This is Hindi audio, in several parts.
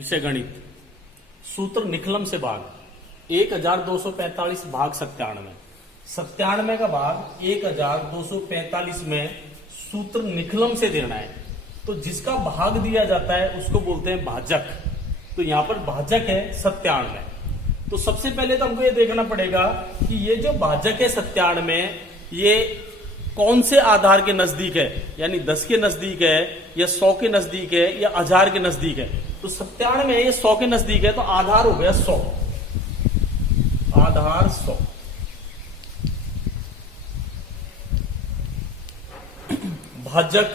विषय गणित। सूत्र निकलम से भाग 1245 भाग 97। 97 का भाग 1245 में सूत्र निकलम से देना है। तो जिसका भाग दिया जाता है उसको बोलते हैं भाजक। तो यहां पर भाजक है 97। तो सबसे पहले तो हमको ये देखना पड़ेगा कि ये जो भाजक है 97 ये कौन से आधार के नजदीक है, यानी 10 के नजदीक है या 100 के नजदीक है या 1000 के नजदीक है। तो 97 में ये 100 के नजदीक है तो आधार हो गया 100, आधार 100। भाजक,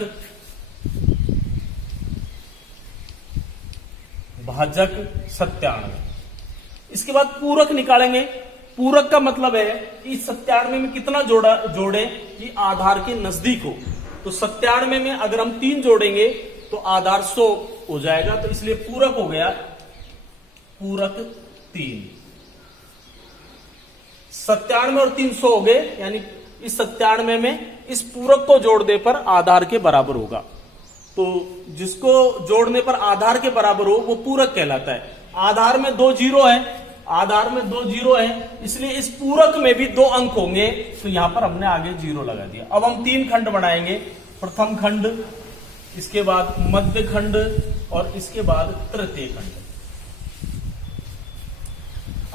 भाजक 97। इसके बाद पूरक निकालेंगे। पूरक का मतलब है कि 97 में कितना जोड़े कि आधार के नजदीक हो। तो 97 में अगर हम 3 जोड़ेंगे तो आधार 100 हो जाएगा, तो इसलिए पूरक हो गया पूरक 3। 97 और 3 100 हो गए, यानी इस 97 में इस पूरक को जोड़ने पर आधार के बराबर होगा। तो जिसको जोड़ने पर आधार के बराबर हो वो पूरक कहलाता है। आधार में 2 जीरो है, आधार में 2 जीरो है, इसलिए इस पूरक में भी 2 अंक होंगे। तो यहां पर हमने आगे 0 लगा दिया। अब हम 3 खंड बनाएंगे। प्रथम खंड, इसके बाद मध्य खंड और इसके बाद तृतीय खंड।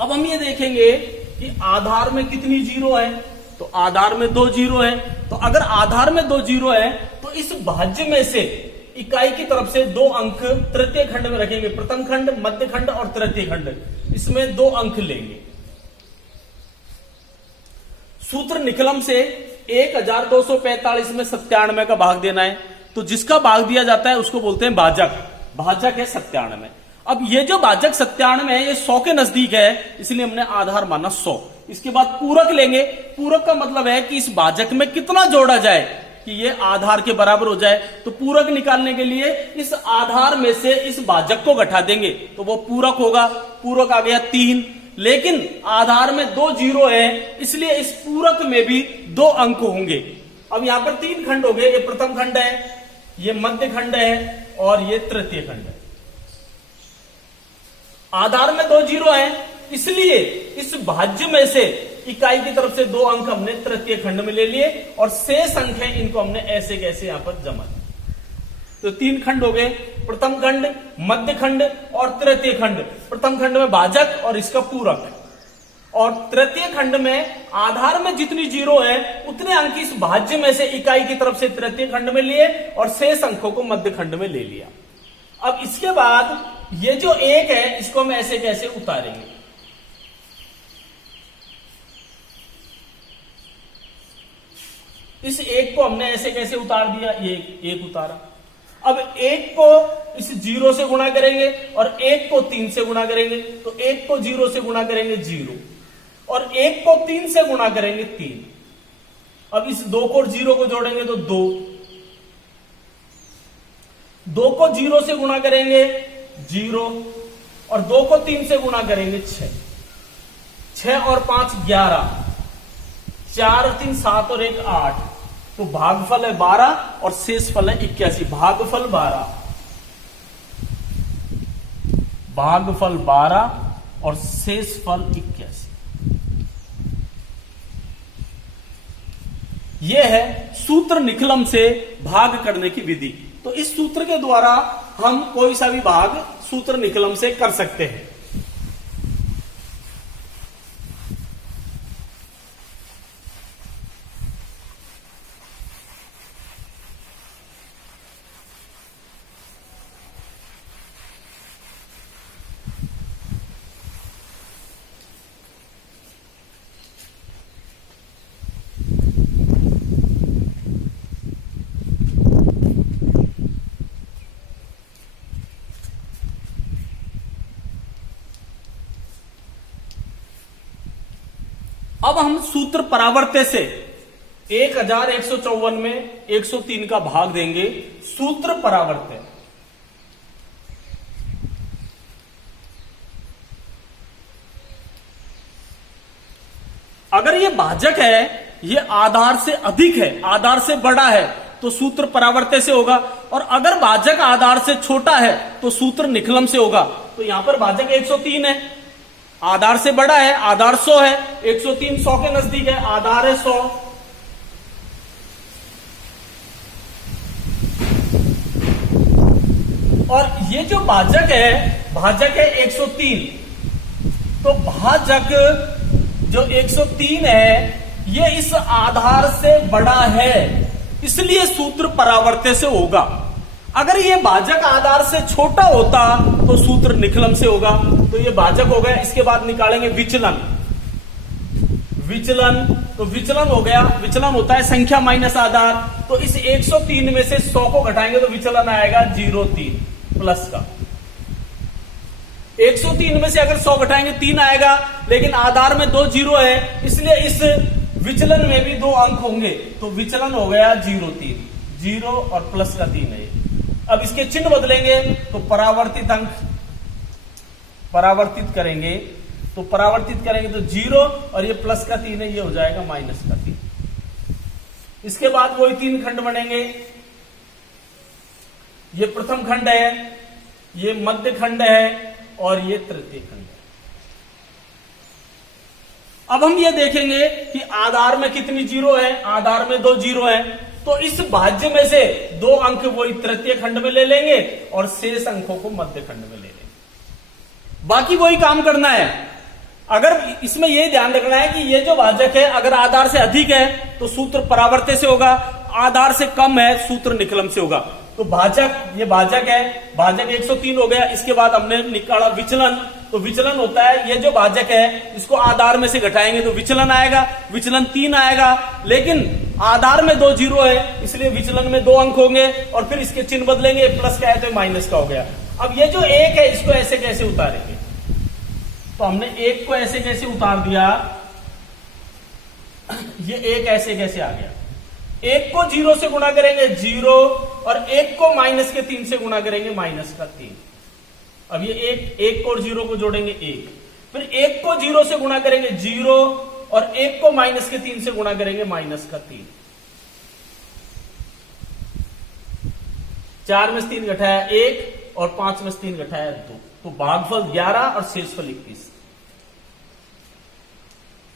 अब हम ये देखेंगे कि आधार में कितनी जीरो है। तो आधार में 2 जीरो है। तो अगर आधार में 2 जीरो है तो इस भाज्य में से इकाई की तरफ से 2 अंक तृतीय खंड में रखेंगे। प्रथम खंड, मध्य खंड और तृतीय खंड, इसमें 2 अंक लेंगे। सूत्र निकलम से 1245 में 97 का भाग देना है। तो जिसका भाग दिया जाता है उसको बोलते हैं भाजक। भाजक है 97। अब ये जो भाजक 97 है ये 100 के नजदीक है, इसलिए हमने आधार माना 100। इसके बाद पूरक लेंगे। पूरक का मतलब है कि इस भाजक में कितना जोड़ा जाए कि ये आधार के बराबर हो जाए। तो पूरक निकालने के लिए इस आधार में से इस भाजक को घटा देंगे तो वो पूरक होगा। पूरक आ गया 3, लेकिन आधार में 2 जीरो है, इसलिए इस पूरक में भी 2 अंक होंगे। अब यहां पर 3 खंड हो गए। ये प्रथम खंड है, ये मध्य खंड है और ये तृतीय खंड है। आधार में 2 जीरो है, इसलिए इस भाज्य में से इकाई की तरफ से 2 अंक हमने तृतीय खंड में ले लिए और शेष अंक है इनको हमने ऐसे कैसे यहां पर जमा दिया। तो 3 खंड हो गए, प्रथम खंड, मध्य खंड और तृतीय खंड। प्रथम खंड में भाजक और इसका पूरक, और तृतीय खंड में आधार में जितनी जीरो है उतने अंक इस भाज्य में से इकाई की तरफ से तृतीय खंड में लिए और शेष अंकों को मध्य खंड में ले लिया। अब इसके बाद ये जो 1 है इसको हम ऐसे कैसे उतारेंगे। इस 1 को हमने ऐसे कैसे उतार दिया, ये 1 उतारा। अब 1 को इस 0 से गुणा करेंगे और 1 को 3 से गुणा करेंगे। तो 1 को 0 से गुणा करेंगे 0 और 1 को 3 से गुणा करेंगे 3। अब इस 2 को और 0 को जोड़ेंगे तो 2। 2 को 0 से गुणा करेंगे 0 और 2 को 3 से गुणा करेंगे 6। 6 और 5 11, 4 और 3 7 और 1 8। तो भागफल है 12 और शेष फल है 81। भागफल 12, भागफल 12 और शेष फल 81। यह है सूत्र निकलम से भाग करने की विधि। तो इस सूत्र के द्वारा हम कोई सा भी भाग सूत्र निकलम से कर सकते हैं। अब हम सूत्र परावर्त्य से 1154 में 103 का भाग देंगे। सूत्र परावर्त्य, अगर ये भाजक है, ये आधार से अधिक है, आधार से बड़ा है, तो सूत्र परावर्त्य से होगा। और अगर भाजक आधार से छोटा है तो सूत्र निकलम से होगा। तो यहां पर भाजक 103 है, आधार से बड़ा है, आधार 100 है, 103 100 के नजदीक है, आधार है 100। और ये जो भाजक है 103, तो भाजक जो 103 है ये इस आधार से बड़ा है, इसलिए सूत्र परावर्त्य से होगा। अगर ये भाजक आधार से छोटा होता तो सूत्र निकलम से होगा। तो ये भाजक हो गया। इसके बाद निकालेंगे विचलन। तो विचलन हो गया, विचलन होता है संख्या माइनस आधार। तो इस 103 में से 100 को घटाएंगे तो विचलन आएगा 03 प्लस का। 103 में से अगर 100 घटाएंगे 3 आएगा, लेकिन आधार में 2 जीरो है, इसलिए इस विचलन में भी 2 अंक होंगे। तो विचलन हो गया 03, 0 और प्लस का 3 है। अब इसके चिन्ह बदलेंगे तो परावर्तित अंक परावर्तित करेंगे तो 0 और ये प्लस का 3 है, ये हो जाएगा माइनस का 3। इसके बाद वही 3 खंड बनेंगे। ये प्रथम खंड है, ये मध्य खंड है और ये तृतीय खंड है। अब हम ये देखेंगे कि आधार में कितनी जीरो है, आधार में 2 जीरो है। तो इस भाज्य में से 2 अंक वही तृतीय खंड में ले लेंगे और शेष अंकों को मध्य खंड में ले लेंगे। बाकी वही काम करना है। अगर इसमें यह ध्यान रखना है कि ये जो भाजक है अगर आधार से अधिक है तो सूत्र परावर्त्य से होगा, आधार से कम है सूत्र निकलम से होगा। तो ये भाजक है, भाजक 103 हो गया। इसके बाद हमने निकाला विचलन। तो विचलन होता है ये जो भाजक है इसको आधार में से घटाएंगे तो विचलन आएगा, विचलन 3 आएगा, लेकिन आधार में 2 जीरो है इसलिए विचलन में 2 अंक होंगे। और फिर इसके चिन्ह बदलेंगे, प्लस का है तो माइनस का हो गया। अब ये जो 1 है इसको ऐसे कैसे उतारेंगे, तो हमने 1 को ऐसे कैसे उतार दिया, ये 1 ऐसे कैसे आ गया। 1 को 0 से गुणा करेंगे 0 और 1 को माइनस के 3 से गुणा करेंगे माइनस का 3। अब ये 1 को और 0 को जोड़ेंगे 1, फिर 1 को 0 से गुणा करेंगे 0 और 1 को माइनस के 3 से गुणा करेंगे माइनस का 3। 4 में से 3 घटाया 1 और 5 में से 3 घटाया 2। तो भागफल 11 और शेषफल 21।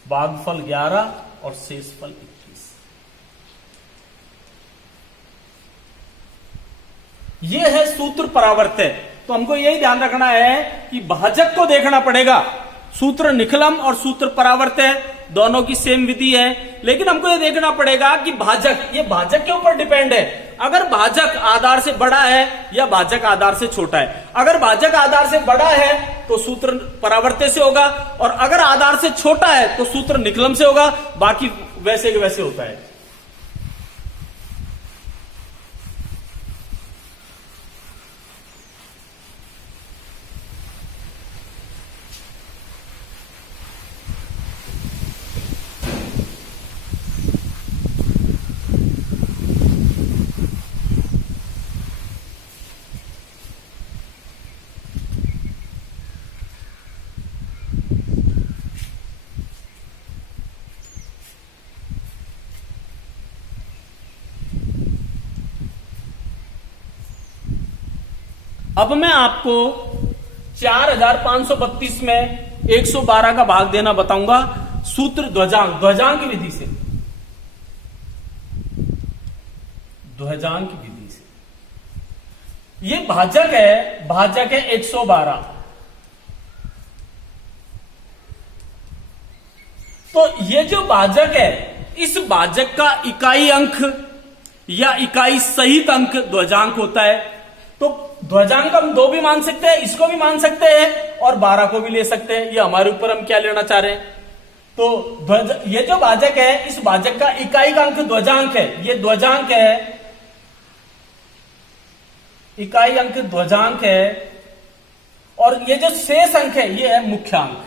भागफल 11 और शेषफल 21। यह है सूत्र परावर्त्य। तो हमको यही ध्यान रखना है कि भाजक को देखना पड़ेगा। सूत्र निकलम और सूत्र परावर्त्य दोनों की सेम विधि है, लेकिन हमको यह देखना पड़ेगा कि ये भाजक के ऊपर डिपेंड है। अगर भाजक आधार से बड़ा है या भाजक आधार से छोटा है। अगर भाजक आधार से बड़ा है तो सूत्र परावर्त्य से होगा, और अगर आधार से छोटा है तो सूत्र निकलम से होगा। बाकी वैसे के वैसे होता है। अब मैं आपको 4532 में 112 का भाग देना बताऊंगा सूत्र ध्वजांक विधि से। ध्वजांक विधि से ये भाजक है 112। तो ये जो भाजक है इस भाजक का इकाई अंक या इकाई सहित अंक ध्वजांक होता है। तो ध्वजांक हम 2 भी मान सकते हैं, इसको भी मान सकते हैं और 12 को भी ले सकते हैं। ये हमारे ऊपर हम क्या लेना चाह रहे हैं। तो ये जो भाजक है इस भाजक का इकाई का अंक ध्वजांक है, ये ध्वजांक है, इकाई अंक ध्वजांक है। और ये जो शेष अंक है ये है मुख्यांक।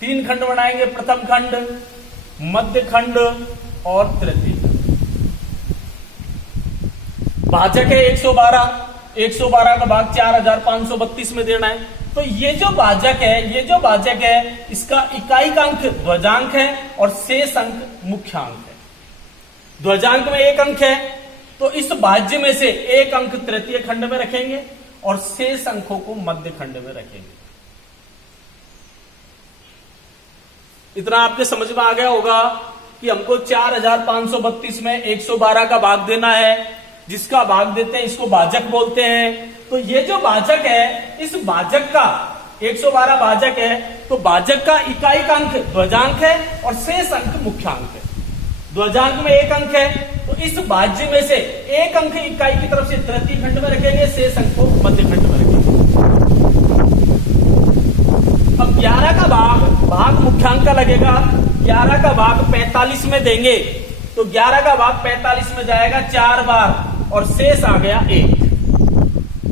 तीन खंड बनाएंगे, प्रथम खंड, मध्य खंड और तृतीय खंड। भाजक है 112 का भाग 4532 में देना है। तो ये जो भाजक है इसका इकाई अंक ध्वजांक है और शेष अंक मुख्यांक है। ध्वजांक में 1 अंक है तो इस भाज्य में से 1 अंक तृतीय खंड में रखेंगे और शेष अंकों को मध्य खंड में रखेंगे। इतना आपके समझ में आ गया होगा कि हमको 4532 में 112 का भाग देना है। जिसका भाग देते हैं इसको भाजक बोलते हैं। तो ये जो भाजक है, इस भाजक का 112 भाजक है तो भाजक का इकाई अंक ध्वजांक है और शेष अंक मुख्यांक है। ध्वजांक में 1 अंक है तो इस भाज्य में से 1 अंक इकाई की तरफ से तृतीय खंड में रखेंगे, शेष अंक को मध्य खंड में रखेंगे। अब 11 का भाग मुख्यांक का लगेगा। 11 का भाग 45 में देंगे तो 11 का भाग 45 में जाएगा 4 बार और शेष आ गया 1।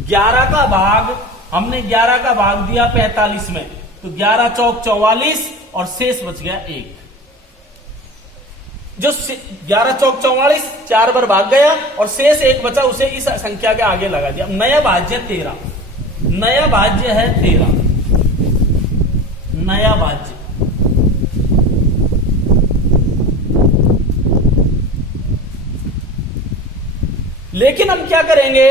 11 का भाग हमने 11 का भाग दिया 45 में तो 11 चौक 44 और शेष बच गया 1। जो 11 चौक 44 4 बार भाग गया और शेष 1 बचा, उसे इस संख्या के आगे लगा दिया। नया भाज्य 13, नया भाज्य है 13, नया भाज्य। लेकिन हम क्या करेंगे,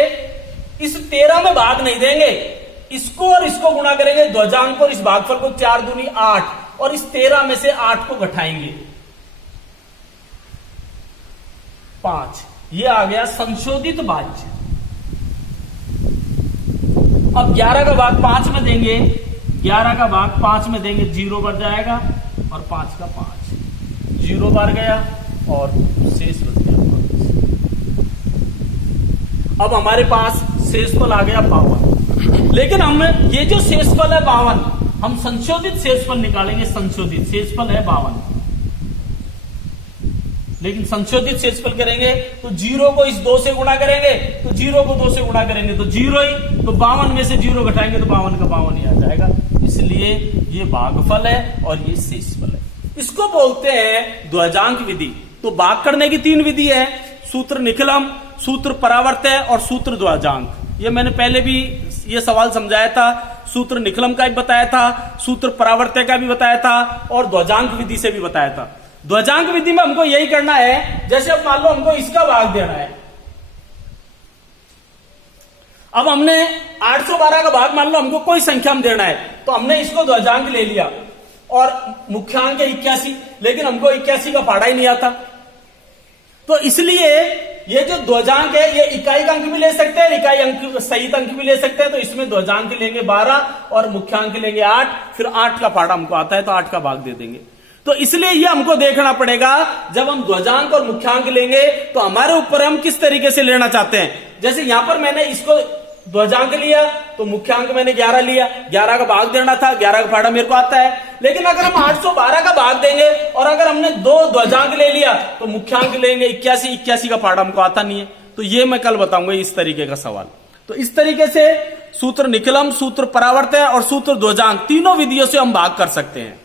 इस 13 में भाग नहीं देंगे, इसको और इसको गुणा करेंगे, ध्वजांक और इस भागफल को 4 दूनी 8 और इस 13 में से 8 को घटाएंगे 5। ये आ गया संशोधित भाज्य। अब 11 का भाग 5 में देंगे, 11 का भाग 5 में देंगे 0 बार जाएगा और 5 का 5 0 बार गया और शेष बच गया 5। अब हमारे पास शेषफल आ गया 52। लेकिन हम ये जो शेषफल है 52, हम संशोधित शेषफल निकालेंगे। संशोधित शेषफल है 52, लेकिन संशोधित शेषफल करेंगे तो 0 को इस 2 से गुणा करेंगे तो 0 को 2 से गुणा करेंगे तो 0 ही, तो 52 में से 0 घटाएंगे तो 52 का 52 ही आ जाएगा। इसलिए ये भागफल है और ये शेषफल है। इसको बोलते हैं ध्वजांक विधि। तो भाग करने की 3 विधि है, सूत्र निकलम, सूत्र परावर्तय और सूत्र ध्वजांक। ये मैंने पहले भी ये सवाल समझाया था, सूत्र निकलम का भी बताया था, सूत्र परावर्तय का भी बताया था और ध्वजांक विधि से भी बताया था। ध्वजांक विधि में हमको यही करना है, जैसे अब मान लो हमको इसका भाग देना है। अब हमने 812 का भाग मान लो हमको कोई संख्या में देना है तो हमने इसको ध्वजांक ले लिया और मुख्यांक 81, लेकिन हमको 81 का पहाड़ा ही नहीं आता। तो इसलिए ये जो ध्वजांक है ये इकाई अंक भी ले सकते हैं, इकाई अंक सहित अंक भी ले सकते हैं। तो इसमें ध्वजांक लेंगे 12 और मुख्यांक लेंगे 8, फिर 8 का पहाड़ा हमको आता है तो 8 का भाग दे देंगे। तो इसलिए ये हमको देखना पड़ेगा, जब हम ध्वजांक और मुख्यांक लेंगे तो हमारे ऊपर हम किस तरीके से लेना चाहते हैं। जैसे यहां पर मैंने इसको ध्वजांक लिया तो मुख्यांक मैंने 11 लिया, 11 का भाग देना था, 11 का पहाड़ा मेरे को आता है। लेकिन अगर हम 812 का भाग देंगे और अगर हमने 2 ध्वजांक ले लिया तो मुख्यांक लेंगे 81, 81 का पहाड़ा हमको आता नहीं है। तो ये मैं कल बताऊंगा इस तरीके का सवाल। तो इस तरीके से सूत्र निकलम, सूत्र परावर्तय और सूत्र ध्वजांक, तीनों विधियों से हम भाग कर सकते हैं।